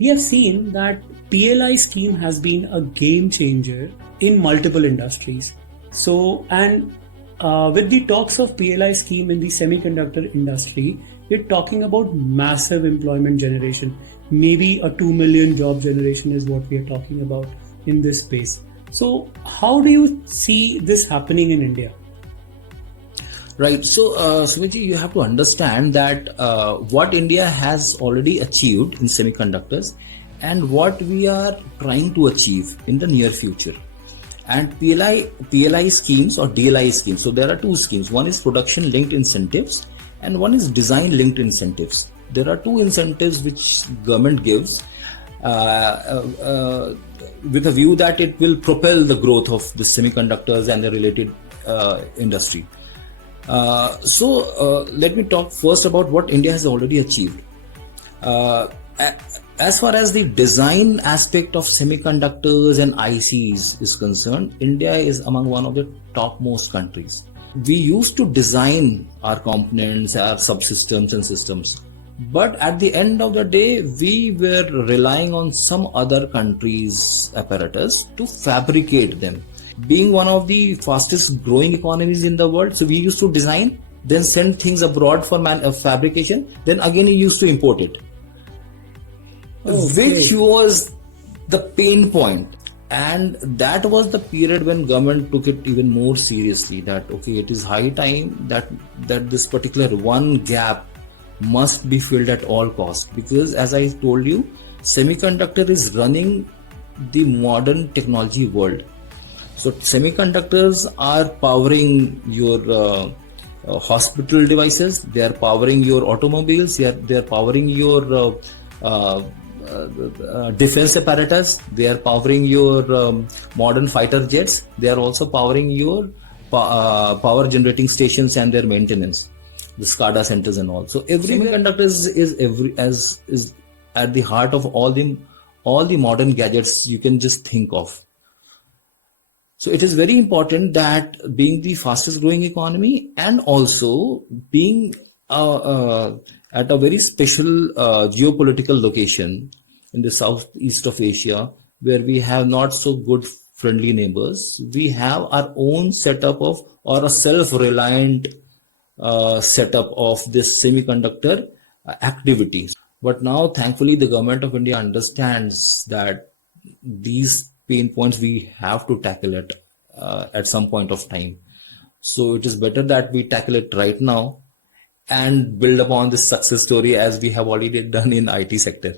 We have seen that PLI scheme has been a game changer in multiple industries. So, and with the talks of PLI scheme in the semiconductor industry, we're talking about massive employment generation. Maybe a 2 million job generation is what we are talking about in this space. So, how do you see this happening in India? Right. So, Sumiji, you have to understand that what India has already achieved in semiconductors and what we are trying to achieve in the near future. And PLI schemes or DLI schemes. So there are two schemes. One is production linked incentives and one is design linked incentives. There are two incentives which government gives with a view that it will propel the growth of the semiconductors and the related industry. Let me talk first about what India has already achieved. As far as the design aspect of semiconductors and ICs is concerned, India is among one of the topmost countries. We used to design our components, our subsystems and systems. But at the end of the day, we were relying on some other countries' apparatus to fabricate them. Being one of the fastest growing economies in the world, so we used to design, then send things abroad for fabrication, then again we used to import it. Okay. Which was the pain point. And that was the period when government took it even more seriously, that okay, it is high time that this particular one gap must be filled at all costs, because as I told you, semiconductor is running the modern technology world. So semiconductors are powering your hospital devices, they are powering your automobiles, they are powering your defense apparatus, they are powering your modern fighter jets, they are also powering your power generating stations and their maintenance, the SCADA centers and all. So every semiconductor is at the heart of all the modern gadgets you can just think of. So it is very important that being the fastest growing economy and also being at a very special geopolitical location in the southeast of Asia, where we have not so good friendly neighbors, we have our own setup of, or a self-reliant setup of this semiconductor activities. But now, thankfully, the government of India understands that these pain points we have to tackle it at some point of time. So it is better that we tackle it right now and build upon this success story as we have already done in IT sector.